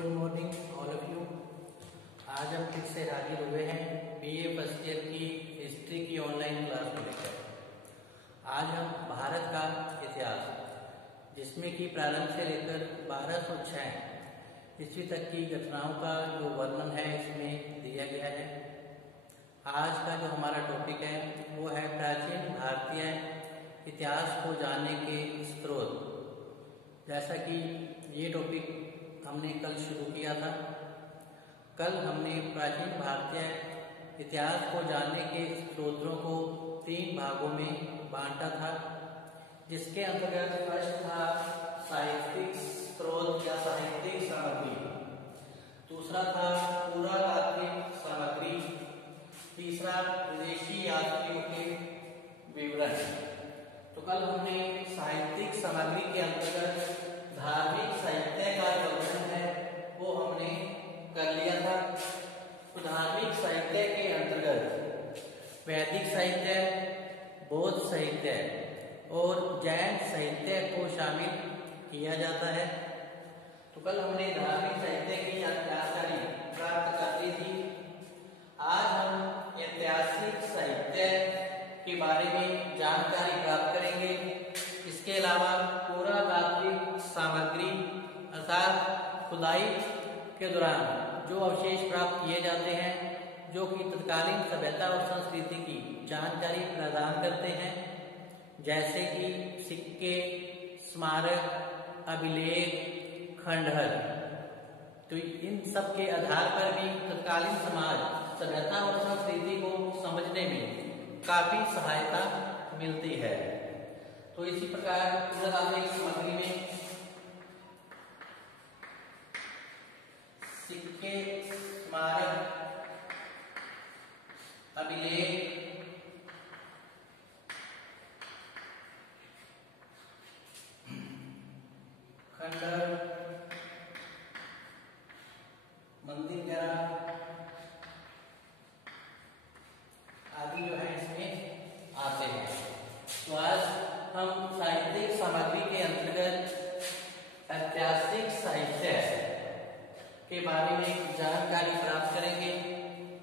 Good morning all of you. आज हम फिर से हाजिर हुए हैं बीए फर्स्ट ईयर की हिस्ट्री की ऑनलाइन क्लास को लेकर। आज हम भारत का इतिहास, जिसमें कि प्रारंभ से लेकर 1206 ईस्वी तक की घटनाओं का जो वर्णन है इसमें दिया गया है। आज का जो हमारा टॉपिक है वो है प्राचीन भारतीय इतिहास को जानने के स्रोत। जैसा कि ये टॉपिक हमने कल शुरू किया था। कल हमने प्राचीन भारतीय इतिहास को जानने के स्रोतों को 3 भागों में बांटा था, जिसके अंतर्गत फर्स्ट था साहित्यिक स्रोत या साहित्यिक सामग्री, दूसरा था पुरातात्विक सामग्री, तीसरा विदेशी यात्रियों के विवरण। तो कल हमने साहित्यिक सामग्री के अंतर्गत धार्मिक साहित्य का वर्णन है वो हमने कर लिया था। तो धार्मिक साहित्य के अंतर्गत वैदिक साहित्य, बौद्ध साहित्य और जैन साहित्य को शामिल किया जाता है। तो कल हमने धार्मिक साहित्य की जानकारी प्राप्त कर ली थी। आज हम ऐतिहासिक साहित्य के बारे में जानकारी प्राप्त करेंगे। इसके अलावा पुरातात्विक सामग्री अर्थात खुदाई के दौरान जो अवशेष प्राप्त किए जाते हैं, जो कि तत्कालीन सभ्यता और संस्कृति की जानकारी प्रदान करते हैं, जैसे कि सिक्के, स्मारक, अभिलेख, खंडहर। तो इन सब के आधार पर भी तत्कालीन समाज, सभ्यता और संस्कृति को समझने में काफी सहायता मिलती है। तो इसी प्रकार पुरातात्विक सामग्री में सिक्के, स्मारक, अभिलेख, खंडहर, मंदिर वगैरह आदि जो है इसमें आते हैं। तो आज हम साहित्यिक सामग्री के अंतर्गत ऐतिहासिक साहित्य के बारे में जानकारी प्राप्त करेंगे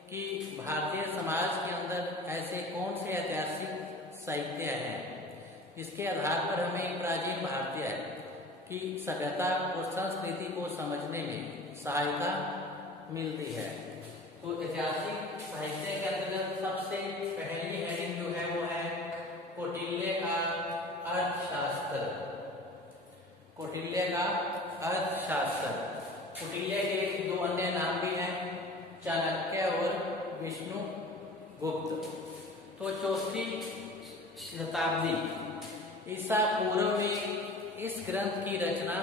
कि भारतीय समाज के अंदर ऐसे कौन से ऐतिहासिक साहित्य हैं। इसके आधार पर हमें प्राचीन भारतीय की सभ्यता और संस्कृति को समझने में सहायता मिलती है। तो ऐतिहासिक साहित्य के अंतर्गत सबसे पहली हेडिंग जो है वो है कौटिल्य का अर्थशास्त्र। कौटिल्य का अर्थशास्त्र। कौटिल्य के 2 अन्य नाम भी हैं, चाणक्य और विष्णुगुप्त। तो 4वीं शताब्दी ईसा पूर्व में इस ग्रंथ की रचना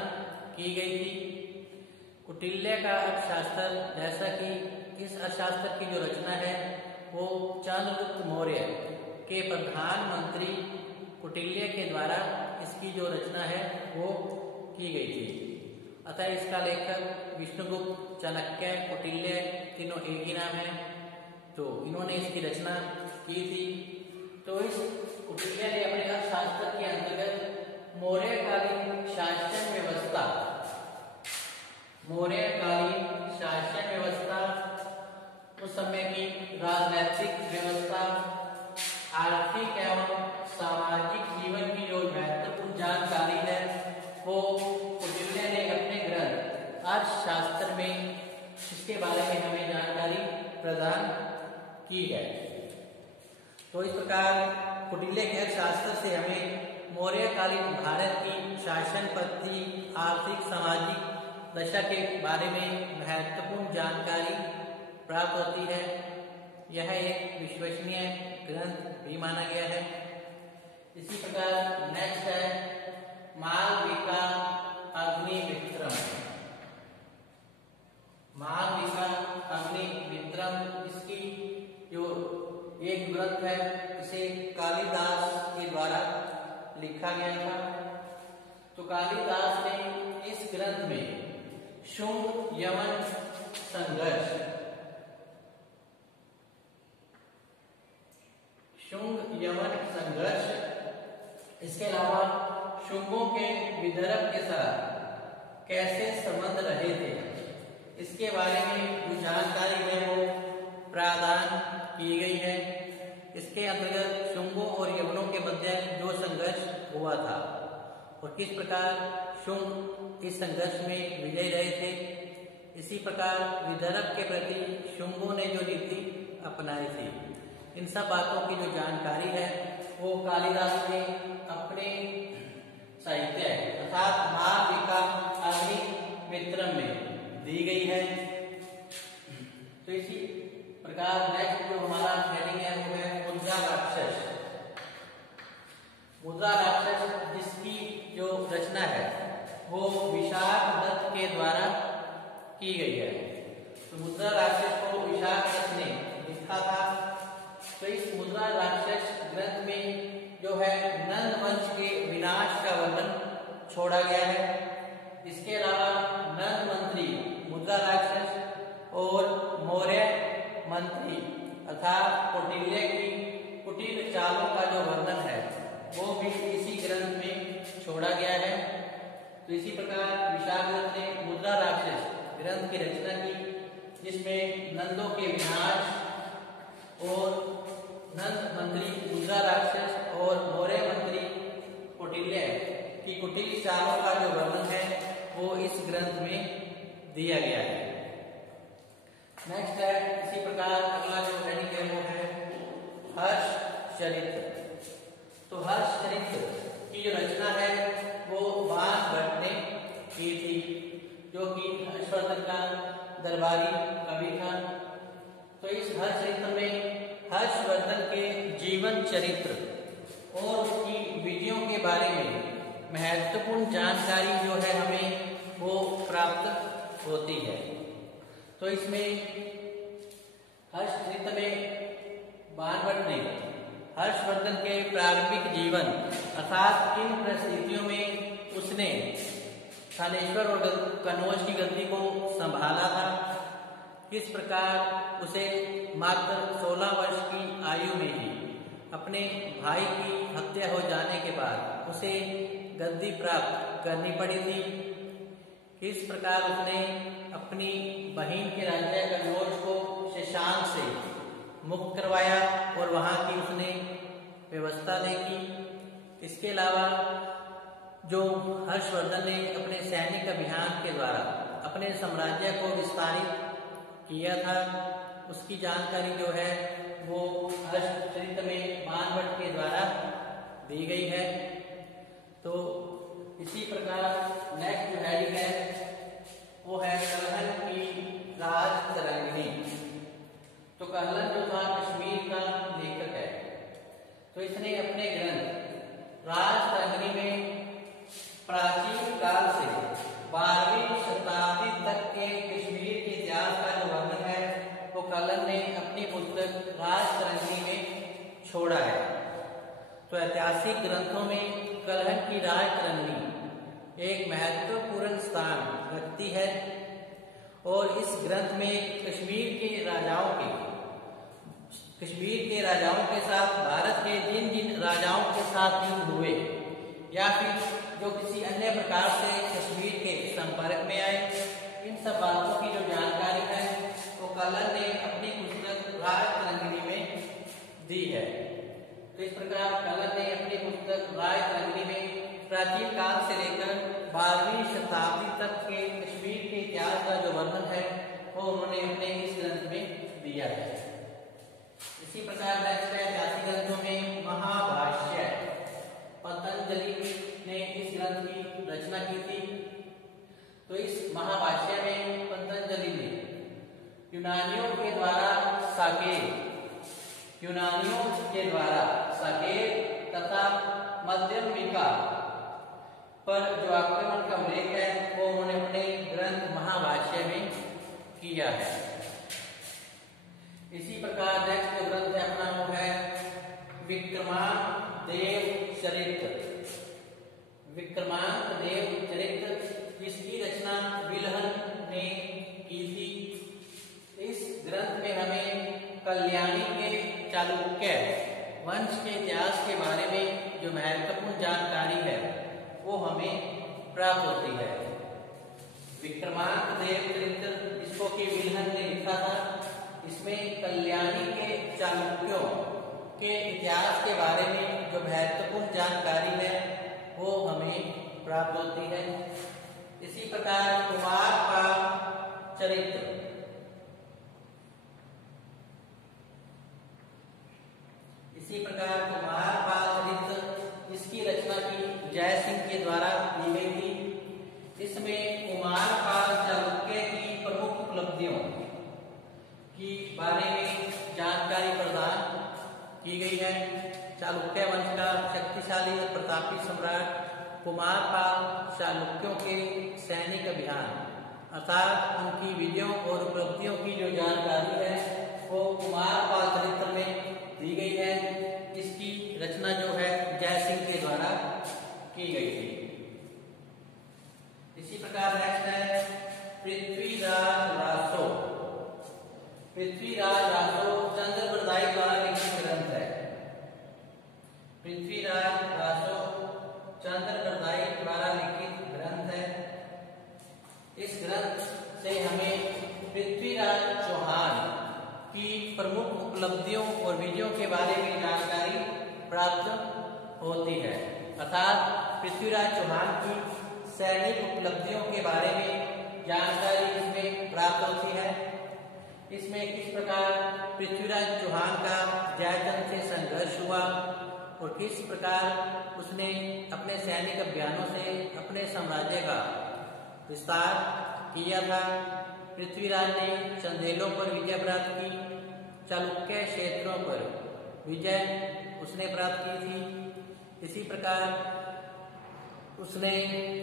की गई थी। कौटिल्य का अर्थशास्त्र, जैसा कि इस अर्थशास्त्र की जो रचना है वो चंद्रगुप्त मौर्य के प्रधानमंत्री कौटिल्य के द्वारा इसकी जो रचना है वो की गई थी। अतः इसका लेखक विष्णुगुप्त, चाणक्य, कौटिल्य तीनों एक ही नाम है। तो इन्होंने इसकी रचना की थी। तो इस कौटिल्य ने अपने अर्थशास्त्र के अंतर्गत मौर्यकालीन शासन व्यवस्था, मौर्यकालीन शासन व्यवस्था, उस समय की राजनैतिक व्यवस्था, आर्थिक एवं सामाजिक जीवन की जो महत्वपूर्ण जानकारी है वो कौटिल्य ने अपने ग्रंथ अर्थशास्त्र में इसके बारे में हमें जानकारी प्रदान की है। तो इस प्रकार कौटिल्य के अर्थशास्त्र से हमें मौर्यकालीन भारत की शासन पद्धति, आर्थिक सामाजिक दशा के बारे में महत्वपूर्ण जानकारी प्राप्त होती है। यह एक विश्वसनीय ग्रंथ भी माना गया है। इसी प्रकार नेक्स्ट है मालविका अग्निमित्रम। मालविका अग्निमित्रम इसकी जो एक ग्रंथ है, इसे कालिदास के द्वारा लिखा गया था। तो कालिदास ने इस ग्रंथ में शुंग यवन संघर्ष, शुंग यवन संघर्ष, इसके अलावा शुंगों के विदर्भ के साथ कैसे संबंध रहे थे इसके बारे में जो जानकारी है वो प्रदान की गई है। इसके अंतर्गत शुंगों और यवनों के मध्य जो संघर्ष हुआ था और किस प्रकार शुंग इस संघर्ष में विजय रहे थे, इसी प्रकार विदर्भ के प्रति शुंगों ने जो नीति अपनाई थी, इन सब बातों की जो जानकारी है वो कालिदास ने अपने साहित्य अर्थात मालविका अग्निमित्रम में दी गई है। तो इसी प्रकार नेक्स्ट जो हमारा हेडिंग है वो है मुद्रा राक्षस। मुद्रा राक्षस जिसकी जो रचना है वो विशाख दत्त के द्वारा की गई है। तो मुद्रा राक्षस को विशाख दत्त ने लिखा था। तो इस मुद्रा राक्षस ग्रंथ में जो है नंद वंश के विनाश का वर्णन छोड़ा गया है। इसके अलावा नंद मंत्री मुद्रा राक्षस और मौर्य मंत्री अर्थात कौटिल्य की कुटिल चालों का जो वर्णन है वो भी इसी ग्रंथ में छोड़ा गया है। तो इसी प्रकार विशाख दत्त ने मुद्रा राक्षस ग्रंथ की रचना की, जिसमें नंदों के विनाश और नंद मंत्री मुद्रा राक्षस और मौर्य मंत्री कौटिल्य की कुटिल चालों का जो वर्णन है वो इस ग्रंथ में दिया गया है। नेक्स्ट है इसी प्रकार अगला जो हेडिंग है वो है हर्ष चरित्र। तो हर्ष चरित्र की जो रचना है वो बाणभट्ट ने की थी, जो कि हर्षवर्धन का दरबारी कवि था। तो इस हर्ष चरित्र में हर्षवर्धन के जीवन चरित्र और उसकी विधियों के बारे में महत्वपूर्ण जानकारी जो है हमें वो प्राप्त होती है। तो इसमें हर्ष चरित्र में बाणभट्ट ने हर्षवर्धन के प्रारंभिक जीवन अर्थात किन परिस्थितियों में उसने थानेश्वर और कनौज की गद्दी को संभाला था, किस प्रकार उसे मात्र 16 वर्ष की आयु में ही अपने भाई की हत्या हो जाने के बाद उसे गद्दी प्राप्त करनी पड़ी थी, किस प्रकार उसने अपनी बहन के राज्य कनौज को शेषांक से मुक्त करवाया और वहां की उसने व्यवस्था देखी। इसके अलावा जो हर्षवर्धन ने अपने सैनिक अभियान के द्वारा अपने साम्राज्य को विस्तारित किया था, उसकी जानकारी जो है वो हर्ष चरित्र में बाणभट्ट के द्वारा दी गई है। तो इसी प्रकार नेक्स्ट जो हेडिंग है वो है कल्हण की राजतरंगिणी। तो कल्हण जो था कश्मीर का लेखक है। तो इसने अपने ग्रंथ राजतरंगिणी में प्राचीन काल से 12वीं शताब्दी तक के कश्मीर के इतिहास का जो वर्णन है वो कल्हण ने अपनी पुस्तक राजतरंगिणी में छोड़ा है। तो ऐतिहासिक ग्रंथों में कल्हण की राजतरंगिणी एक महत्वपूर्ण स्थान रखती है और इस ग्रंथ में कश्मीर के राजाओं के साथ भारत के जिन जिन राजाओं के साथ युद्ध हुए या फिर जो किसी अन्य प्रकार से कश्मीर के संपर्क में आए, इन सब बातों की जो जानकारी है वो कल्हण ने अपनी पुस्तक राजतरंगिणी में दी है। तो इस प्रकार कल्हण ने अपनी पुस्तक राजतरंगिणी में प्राचीन काल से लेकर 12वीं शताब्दी तक के कश्मीर के इतिहास का जो वर्णन है वो उन्होंने अपने इस ग्रंथ में दिया है। इसी प्रकार ऐतिहासिक ग्रंथों में महाभाष्य पतंजलि ने इस ग्रंथ की रचना की थी। तो इस महाभाष्य में पतंजलि ने यूनानियों के द्वारा साकेत तथा मध्यमिका पर जो आक्रमण का उल्लेख है वो उन्होंने अपने ग्रंथ महाभाष्य में किया है। इसी प्रकार नेक्स्ट जो ग्रंथ है अपना वो है विक्रमांक देव चरित्र। विक्रमांक देव चरित्र जिसकी रचना विल्हन ने की थी। इस ग्रंथ में हमें कल्याणी के चालुक्य वंश के इतिहास के बारे में जो महत्वपूर्ण जानकारी है वो हमें प्राप्त होती है। विक्रमांक देव चरित्र जिसको इसमें कल्याणी के चालुक्यों के इतिहास के बारे में जो महत्वपूर्ण जानकारी है वो हमें प्राप्त होती है। इसी प्रकार कुमारपाल चरित्र, इसकी रचना की जय सिंह के द्वारा की गई थी। इसमें कुमारपाल चालुक्य की प्रमुख उपलब्धियों की बारे में जानकारी प्रदान की गई है। चालुक्य वंश का शक्तिशाली और प्रतापी सम्राट कुमारपाल चालुक्यों के सैनिक अभियान अर्थात उनकी विजयों और उपलब्धियों की जो जानकारी है वो कुमारपाल चरित्र में दी गई है। इसकी रचना जो है जय सिंह के द्वारा की गई थी। इसी प्रकार नेक्स्ट है पृथ्वीराज रासो। पृथ्वीराज रासो चंद्रप्रदायी द्वारा लिखित ग्रंथ है। पृथ्वीराज रासो चंद्रप्रदायी द्वारा लिखित ग्रंथ है। इस ग्रंथ से हमें पृथ्वीराज चौहान की प्रमुख उपलब्धियों और विजयों के बारे में जानकारी प्राप्त होती है। अर्थात पृथ्वीराज चौहान की सैनिक उपलब्धियों के बारे में जानकारी इसमें प्राप्त होती है। इसमें किस प्रकार पृथ्वीराज चौहान का जयचंद से संघर्ष हुआ और किस प्रकार उसने अपने सैनिक अभियानों से अपने साम्राज्य का विस्तार किया था। पृथ्वीराज ने चंदेलों पर विजय प्राप्त की, चालुक्य क्षेत्रों पर विजय उसने प्राप्त की थी। इसी प्रकार उसने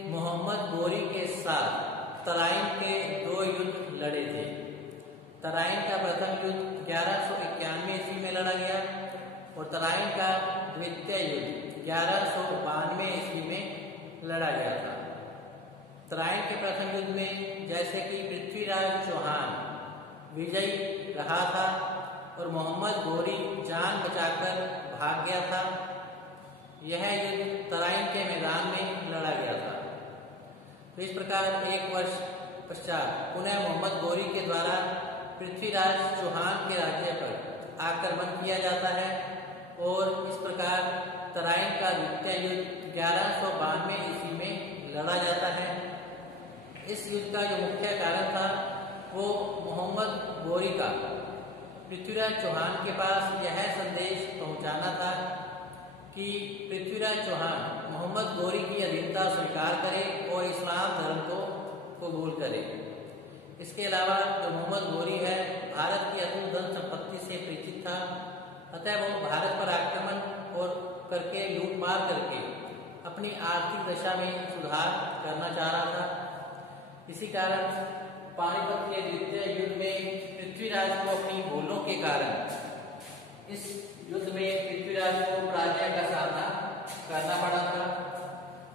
मोहम्मद गोरी के साथ तराइन के 2 युद्ध लड़े थे। तराइन का प्रथम युद्ध 1191 ईस्वी में लड़ा गया और तराइन का द्वितीय युद्ध 1192 ईस्वी में लड़ा गया था। तराइन के प्रथम युद्ध में जैसे कि पृथ्वीराज चौहान विजयी रहा था और मोहम्मद गोरी जान बचाकर भाग गया था। यह युद्ध तराइन के मैदान में लड़ा गया था। तो इस प्रकार 1 वर्ष पश्चात पुनः मोहम्मद गोरी के द्वारा पृथ्वीराज चौहान के राज्य पर आक्रमण किया जाता है और इस प्रकार तराइन का द्वितीय युद्ध 1192 ईस्वी में लड़ा जाता है। इस युद्ध का जो मुख्य कारण था वो मोहम्मद गोरी का पृथ्वीराज चौहान के पास यह संदेश पहुंचाना था कि पृथ्वीराज चौहान मोहम्मद गोरी की अधीनता स्वीकार करे और इस्लाम धर्म को कबूल करे। इसके अलावा जो मोहम्मद गोरी है भारत की अतुल धन संपत्ति से परिचित था, अतः वो भारत पर आक्रमण और करके लूटमार करके अपनी आर्थिक दशा में सुधार करना चाह रहा था। इसी कारण पानीपत के द्वितीय युद्ध में पृथ्वीराज को अपनी भूलों के कारण इस युद्ध में पृथ्वीराज को पराजय का सामना करना पड़ा था।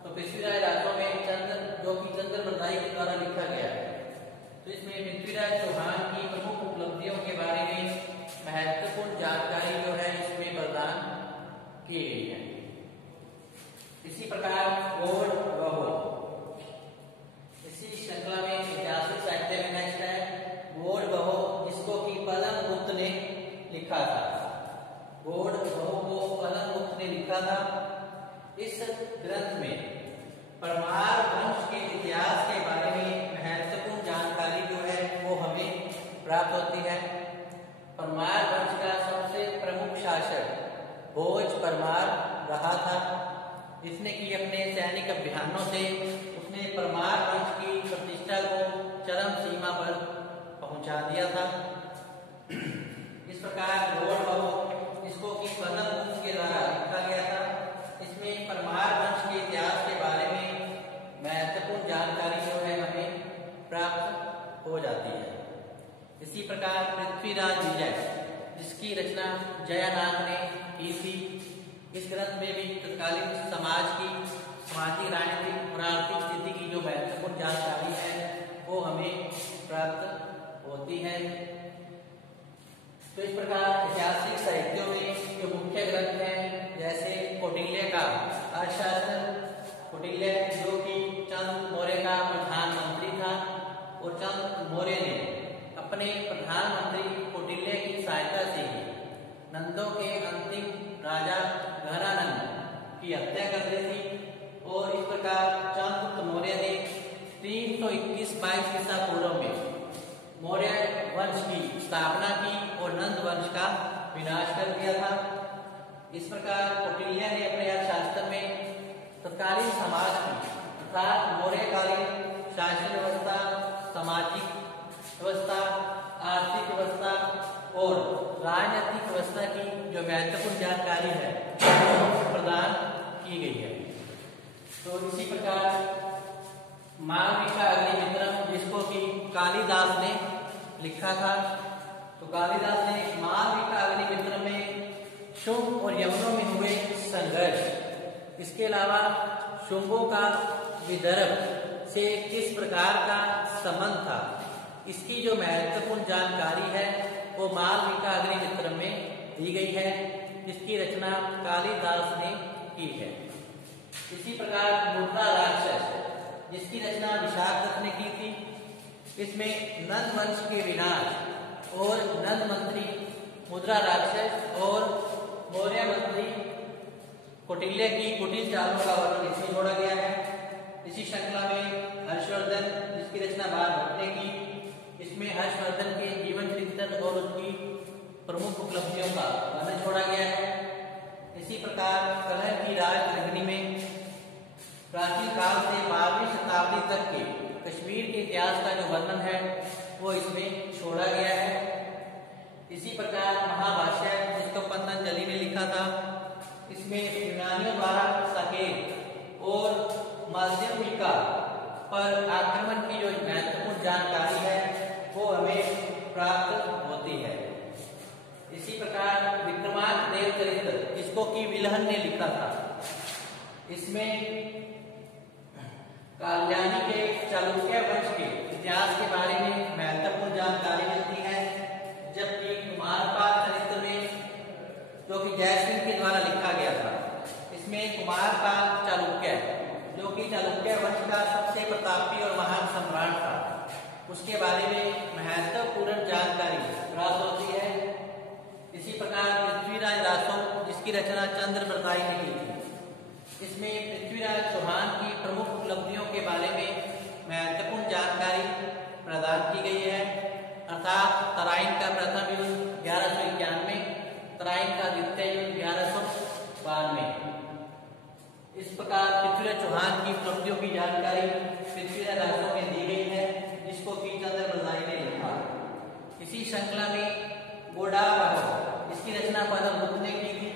तो पृथ्वीराज रासो में चंद्र जो कि चंद्रप्रदायी के द्वारा लिखा गया है, तो इसमें पृथ्वीराज चौहान की प्रमुख उपलब्धियों के बारे में महत्वपूर्ण जानकारी जो है इसमें प्रदान की गई है। इसी प्रकार गौड़ वहो इसी श्रृंखला में ऐतिहासिक साहित्य में नेक्स्ट है गौड़ वहो, जिसको कि पलन गुप्त ने लिखा था। गौड़ वहो को पलन गुप्त ने लिखा था। इस ग्रंथ में परमार वंश के इतिहास के बारे में महत्वपूर्ण जानकारी जो है वो हमें प्राप्त होती है। परमार वंश का सबसे प्रमुख शासक भोज परमार रहा था। इसने की अपने सैनिक अभियानों से उसने परमार वंश की प्रतिष्ठा को चरम सीमा पर पहुंचा दिया था। इस प्रकार गौड़ वहो इसको कि पलन गुप्त के द्वारा लिखा गया था। इसमें परमार वंश के इतिहास के बारे में महत्वपूर्ण जानकारी जो है हमें प्राप्त हो जाती है। इसी प्रकार पृथ्वीराज विजय, जिसकी रचना जयानाथ ने की थी, इस ग्रंथ में भी तत्कालीन समाज की सामाजिक राजनीतिक और आर्थिक स्थिति की जो महत्वपूर्ण जानकारी है वो हमें प्राप्त होती है। तो इस प्रकार ऐतिहासिक साहित्यों में जो मुख्य ग्रंथ हैं जैसे कौटिल्य का अर्थशास्त्र, कौटिल्य जो कि चंद्र मौर्य का प्रधानमंत्री था और चंद्र मौर्य ने अपने प्रधानमंत्री कौटिल्य सहायता से ही नंदों के अंतिम राजा घनानंद की हत्या कर दी थी और इस प्रकार चंद्रगुप्त मौर्य ने 321 ईसा पूर्व में मौर्य वंश की स्थापना की और नंद वंश का विनाश कर दिया था। इस प्रकार कौटिल्य ने अपने अर्थशास्त्र में तत्कालीन समाज की अर्थात मौर्यकालीन शासन व्यवस्था, सामाजिक व्यवस्था, आर्थिक व्यवस्था और राजनीतिक व्यवस्था की जो महत्वपूर्ण जानकारी है प्रदान की गई है। तो इसी प्रकार मालविका अग्निमित्रम, जिसको कि कालिदास ने लिखा था, तो कालिदास ने मालविका अग्निमित्रम में शुंग और यवनों में हुए संघर्ष, इसके अलावा शुंगों का विदर्भ से किस प्रकार का संबंध था, इसकी जो महत्वपूर्ण जानकारी है वो मालविका अग्निमित्रम में दी गई है, जिसकी रचना कालिदास ने की है। इसी प्रकार मुद्रा राक्षस, जिसकी रचना विशाखदत्त ने की थी, इसमें नंद वंश के विनाश और नंद मंत्री मुद्रा राक्षस और मौर्य मंत्री कौटिल्य की कुटिल चालों का वर्णन इसमें जोड़ा गया है। इसी श्रृंखला में हर्षवर्धन, जिसकी रचना बाणभट्ट ने की, इसमें हर्षवर्धन के जीवन चरित्र और उसकी प्रमुख उपलब्धियों का वर्णन छोड़ा गया है। इसी प्रकार कलह की राजगृहिणी में प्राचीन काल से 12वीं शताब्दी तक के कश्मीर के इतिहास का जो वर्णन है वो इसमें छोड़ा गया है। इसी प्रकार महाभाष्य, जिसको पतंजलि ने लिखा था, इसमें यूनानियों द्वारा साकेत और माध्यमिका पर आक्रमण की जो महत्वपूर्ण जानकारी है वो हमें प्राप्त होती है। इसी प्रकार विक्रमार्क देव चरित्र, जिसको कि विल्हन ने लिखा था, इसमें काल्याणी के चालुक्य वंश के इतिहास के बारे में महत्वपूर्ण जानकारी मिलती है, जबकि कुमारपाल चरित्र में, जो कि जयसिंह के द्वारा लिखा गया था, इसमें कुमारपाल चालुक्य, जो कि चालुक्य वंश का सबसे प्रतापी और महान सम्राट था, उसके बारे में महत्वपूर्ण जानकारी प्राप्त होती है। इसी प्रकार पृथ्वीराज रासो, जिसकी रचना चंद्रप्रताई ने की थी, इसमें पृथ्वीराज चौहान की प्रमुख उपलब्धियों के बारे में महत्वपूर्ण जानकारी प्रदान की गई है, अर्थात तराइन का प्रथम युद्ध 1191, तराइन का द्वितीय युद्ध 1192। इस प्रकार पृथ्वीराज चौहान की उपलब्धियों की जानकारी पृथ्वीराज रासो में दी गई है, जिसको कि चंद्रप्रताई ने लिखा। इसी श्रृंखला में गोडावध, इसकी रचना पद्मगुप्त ने की थी,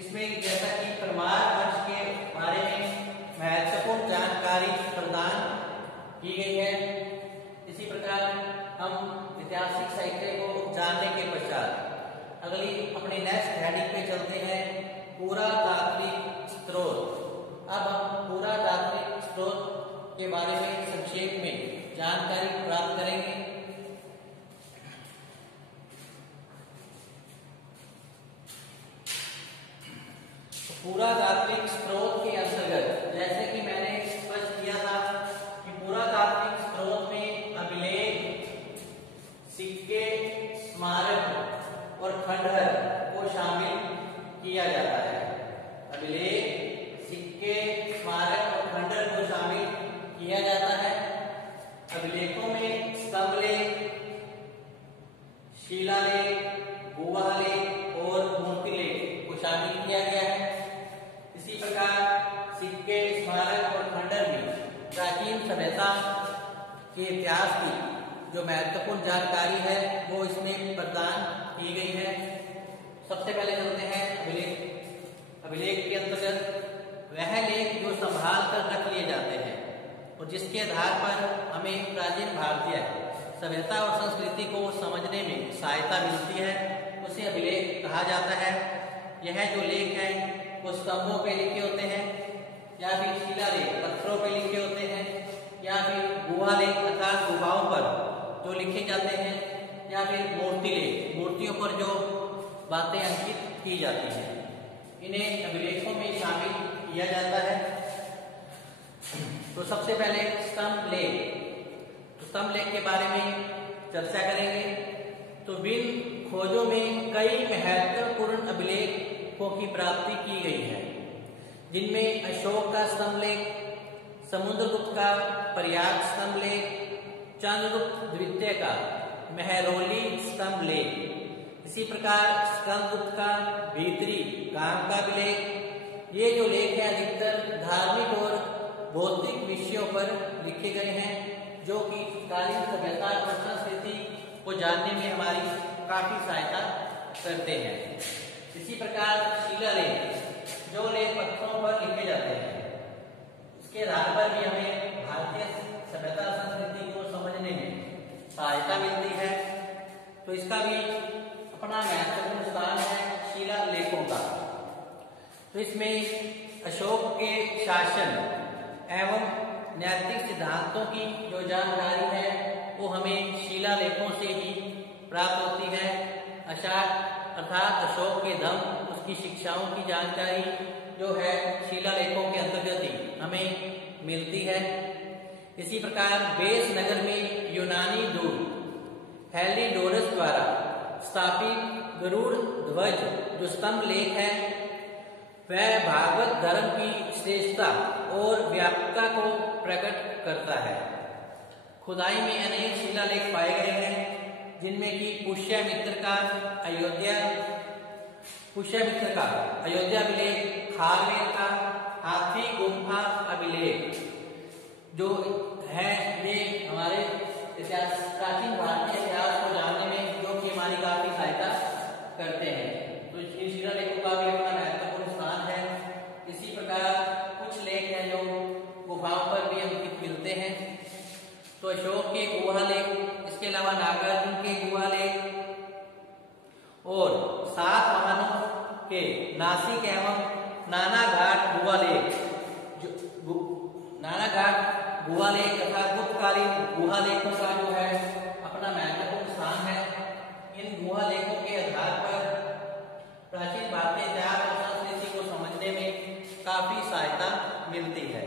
इसमें जैसा कि परमार वंश के बारे में महत्वपूर्ण जानकारी प्रदान की गई है। इसी प्रकार हम ऐतिहासिक साहित्य को जानने के पश्चात अगली अपने नेक्स्ट हेडिंग पे चलते हैं, पुरातात्विक स्रोत। अब हम पुरातात्विक स्रोत के बारे में संक्षेप में जानकारी प्राप्त करेंगे। पुरातात्विक स्रोत के अंतर्गत, जैसे कि मैंने स्पष्ट किया था कि पुरातात्विक स्रोत में अभिलेख, सिक्के, स्मारक और खंडहर को शामिल किया जाता है। अभिलेख, सिक्के, स्मारक और खंडहर को शामिल किया जाता है। अभिलेखों में स्तंभलेख, शिलालेख, गुहालेख और मूर्तिलेख को शामिल किया गया है। इसी प्रकार सिक्के, स्मारक और खंडहर में प्राचीन सभ्यता के इतिहास की जो महत्वपूर्ण जानकारी है वो इसमें प्रदान की गई है। सबसे पहले चलते हैं अभिलेख। अभिलेख के अंतर्गत वह लेख जो संभाल कर रख लिए जाते हैं और जिसके आधार पर हमें प्राचीन भारतीय सभ्यता और संस्कृति को समझने में सहायता मिलती है, उसे अभिलेख कहा जाता है। यह जो लेख है वो स्तंभों पे लिखे होते हैं, या फिर शिलालेख पत्थरों पे लिखे होते हैं, या फिर गुहालेख अर्थात गुफाओं पर जो लिखे जाते हैं, या फिर मूर्तिलेख मूर्तियों पर जो बातें अंकित की जाती हैं, इन्हें अभिलेखों में शामिल किया जाता है। तो सबसे पहले स्तंभ लेख। तो स्तंभ लेख के बारे में चर्चा करेंगे। तो विन खोजों में कई महत्वपूर्ण अभिलेखों की प्राप्ति की गई है, जिनमें अशोक का स्तंभलेख, समुद्रगुप्त का प्रयाग स्तंभलेख, चंद्रगुप्त द्वितीय का महरौली स्तंभलेख, इसी प्रकार स्कंदगुप्त का भीतरी गांव का अभिलेख। ये जो लेख है अधिकतर धार्मिक और भौतिक विषयों पर लिखे गए हैं, जो कि कालीन सभ्यता और संस्कृति को जानने में हमारी काफी सहायता करते हैं। इसी प्रकार शिलालेख, जो लेख पत्थरों पर लिखे जाते हैं, इसके आधार पर भी हमें भारतीय सभ्यता संस्कृति को समझने में सहायता मिलती है। तो इसका भी अपना महत्वपूर्ण स्थान है शिलालेखों का। तो इसमें अशोक के शासन एवं नैतिक सिद्धांतों की जो जानकारी है वो हमें शिलालेखों से ही प्राप्त होती है। अर्थात अशोक के धम्म, उसकी शिक्षाओं की जानकारी जो है शिलालेखों के अंतर्गत ही हमें मिलती है। इसी प्रकार बेस नगर में यूनानी दूत हेलिडोरस द्वारा स्थापित गरुड़ ध्वज जो स्तंभ लेख है, वह भागवत धर्म की श्रेष्ठता और व्यापकता को प्रकट करता है। खुदाई में अनेक शिलालेख पाए गए हैं, जिनमें कि पुष्यमित्र का अयोध्या अभिलेख, खारवेर का हाथी गुम्फा अभिलेख जो है, ये हमारे इतिहास, प्राचीन भारतीय इतिहास को जानने में जो कि हमारी काफी सहायता करते हैं। तो इन शिलालेखों का भी अपना महत्वपूर्ण स्थान है। इसी प्रकार कुछ लेख हैं जो गुफाओं पर भी अंकित मिलते हैं। तो अशोक के गुहा लेख, इसके अलावा नागार्जुन के गुहा लेख और 7 वाहनों के नासिक एवं नानाघाट गुहा लेख, नानाघाट गुहा लेख तथा गुप्तकालीन गुहा लेखों का जो है अपना महत्वपूर्ण स्थान है। इन गुहा लेखों के आधार पर प्राचीन भारतीय इतिहास और संस्कृति को समझने में काफी सहायता मिलती है।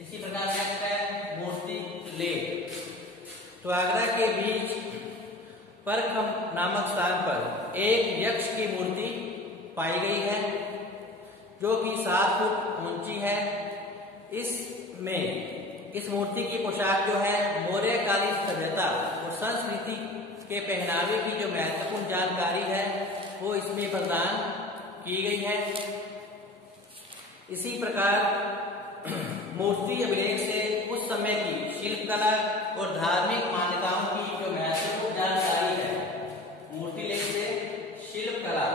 इसी प्रकार नेक्स्ट है मूर्ति लेख। तो आगरा के बीच परखम नामक स्थान पर एक यक्ष की मूर्ति पाई गई है, जो कि 7 फुट ऊंची है। इस मूर्ति की पोशाक जो है मौर्यकालीन सभ्यता और संस्कृति के पहनावे की जो महत्वपूर्ण जानकारी है वो इसमें प्रदान की गई है। इसी प्रकार मूर्ति अभिलेख से उस समय की शिल्पकला और धार्मिक मान्यताओं की जो महत्वपूर्ण जानकारी है, मूर्ति लेख से शिल्पकला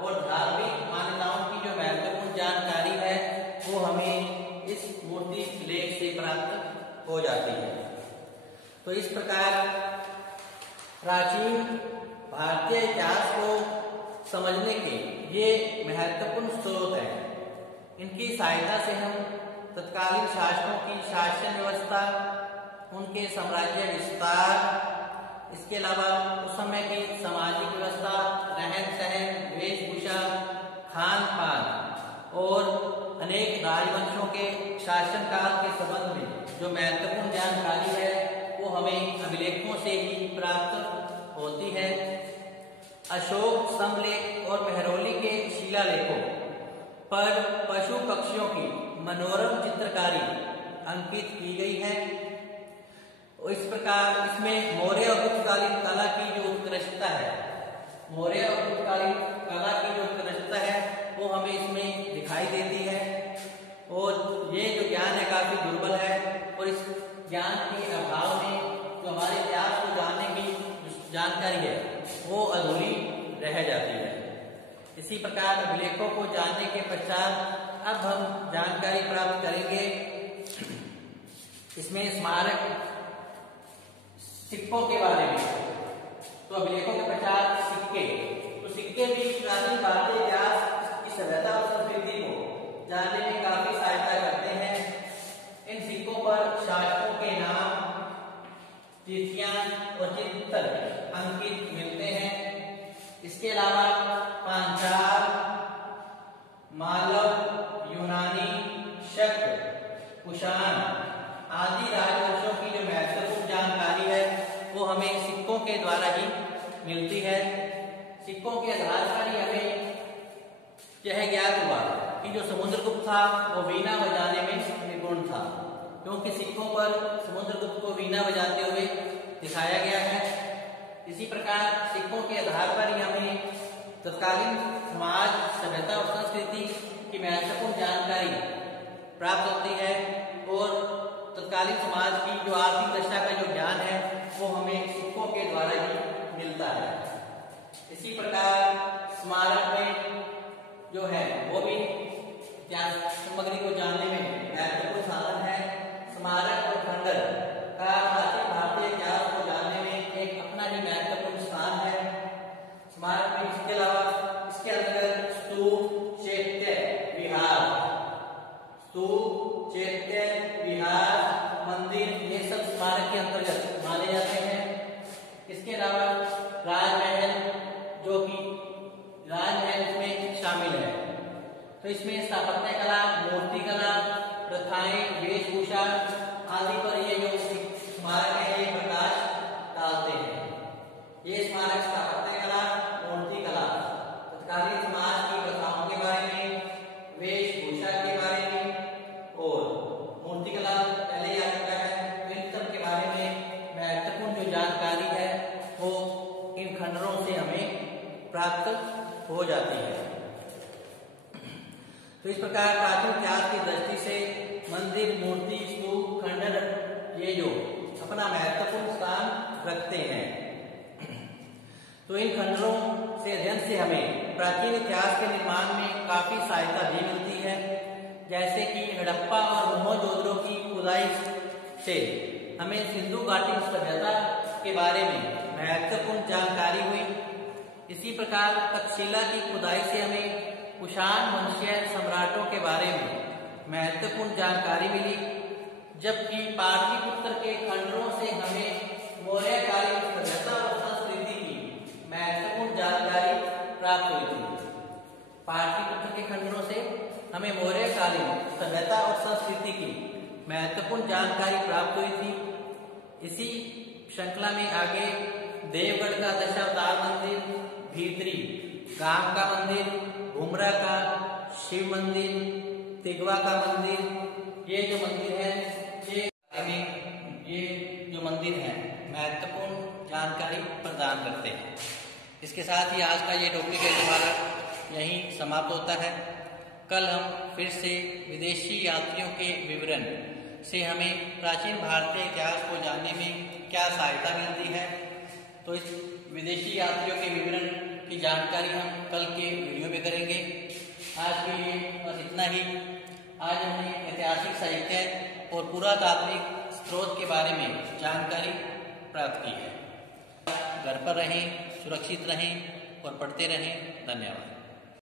और धार्मिक मान्यताओं की जो महत्वपूर्ण जानकारी है वो हमें इस मूर्ति लेख से प्राप्त हो जाती है। तो इस प्रकार प्राचीन भारतीय इतिहास को समझने के ये महत्वपूर्ण स्रोत हैं। इनकी सहायता से हम तत्कालीन शासकों की शासन व्यवस्था, उनके साम्राज्य विस्तार, इसके अलावा उस समय की सामाजिक व्यवस्था, रहन सहन, वेशभूषा, खान पान और अनेक राजवंशों के शासनकाल के संबंध में जो महत्वपूर्ण जानकारी है वो हमें अभिलेखों से ही प्राप्त होती है। अशोक स्तंभलेख और महरौली के शिलालेखों पर पशु पक्षियों की मनोरम चित्रकारी अंकित की गई है। इस प्रकार इसमें मौर्य और गुप्तकालीन कला की जो उत्कृष्टता है, मौर्य और गुप्तकालीन कला की जो उत्कृष्टता है वो हमें इसमें दिखाई देती है। और ये जो ज्ञान है काफी दुर्बल है और इस ज्ञान के अभाव में जो हमारे इतिहास को जानने की जानकारी है वो अधूरी रह जाती है। इसी प्रकार अभिलेखों को जानने के पश्चात अब हम जानकारी प्राप्त करेंगे इसमें स्मारक सिक्कों के बारे में। तो अभिलेखों के पश्चात सिक्के, तो सिक्के भी प्राचीन भारतीय इतिहास की सभ्यता और संस्कृति को जानने में काफी सहायता करते हैं। इन सिक्कों पर शासकों के नाम, तिथियां और चित्र अंकित मिलते हैं। इसके अलावा पांचाल, मालव, यूनानी, शक, कुषाण आदि राजवंशों की जो महत्वपूर्ण जानकारी है वो हमें सिक्कों के द्वारा ही मिलती है। सिक्कों के आधार पर ही हमें यह ज्ञात हुआ कि जो समुद्रगुप्त था वो वीणा बजाने में निपुण था, क्योंकि सिक्कों पर समुद्रगुप्त को वीणा बजाते हुए दिखाया गया है। इसी प्रकार सिक्कों के आधार पर ही हमें तत्कालीन समाज, सभ्यता और संस्कृति की महत्वपूर्ण जानकारी प्राप्त होती है और तत्कालीन समाज की जो आर्थिक दशा का जो ज्ञान है वो हमें सिक्कों के द्वारा ही मिलता है। इसी प्रकार स्मारक में जो है वो भी इतिहास सामग्री को जानने में महत्वपूर्ण साधन है। स्मारक और खंडर का प्राचीन भारतीय इतिहास को जानने में एक अपना ही महत्वपूर्ण स्थान है। स्मारक में इसके अलावा इसके अंदर स्तूप, चैत्य, विहार, स्तूप, चैत्य, विहार, मंदिर, ये सब स्मारक के अंतर्गत माने जाते हैं। इसके अलावा राजमहल, जो कि राजमहल इसमें शामिल है, तो इसमें स्थापत्य कला, मूर्ति कला, प्रथाएं, वेशभूषा आदि पर ये जो स्मारक है ये प्रकाश डालते हैं। ये स्मारक स्थापत्य कला, मूर्ति कला, तत्कालीन समाज की प्रथाओं के बारे में, वेशभूषा के बारे में और मूर्ति कला पहले ही आ चुका है, तो इन सब के बारे में महत्वपूर्ण जो जानकारी है वो इन खंडरों से हमें प्राप्त हो जाती है। तो इस प्रकार प्राचीन इतिहास की दृष्टि से मंदिर, मूर्ति, स्तूप, खंडर ये जो अपना महत्वपूर्ण स्थान रखते हैं। तो इन खंडरों से अध्ययन से हमें प्राचीन इतिहास के निर्माण में काफी सहायता भी मिलती है। जैसे कि हड़प्पा और मोहनजोदड़ो की खुदाई से हमें सिंधु घाटी सभ्यता के बारे में महत्वपूर्ण जानकारी हुई। इसी प्रकार तक्षशिला की खुदाई से हमें कुषाण वंशीय सम्राटों के बारे में महत्वपूर्ण जानकारी मिली, जबकि पाटलिपुत्र के खंडरों से हमें मौर्यकालीन सभ्यता और संस्कृति की महत्वपूर्ण जानकारी प्राप्त हुई थी। पाटलिपुत्र के खंडरों से हमें मौर्यकालीन सभ्यता और संस्कृति की महत्वपूर्ण जानकारी प्राप्त हुई थी। इसी श्रृंखला में आगे देवगढ़ का दशावतार मंदिर, भीतरी गांव का मंदिर, घुमरा का शिव मंदिर, तिगवा का मंदिर, ये जो मंदिर है ये जो मंदिर है महत्वपूर्ण जानकारी प्रदान करते हैं। इसके साथ ही आज का ये टॉपिक है हमारा यहीं समाप्त होता है। कल हम फिर से विदेशी यात्रियों के विवरण से हमें प्राचीन भारतीय इतिहास को जानने में क्या सहायता मिलती है, तो इस विदेशी यात्रियों के विवरण की जानकारी हम कल के वीडियो में करेंगे। आज के लिए बस इतना ही। आज हमने ऐतिहासिक साहित्य और पुरातात्विक स्रोत के बारे में जानकारी प्राप्त की है। घर पर रहें, सुरक्षित रहें और पढ़ते रहें। धन्यवाद।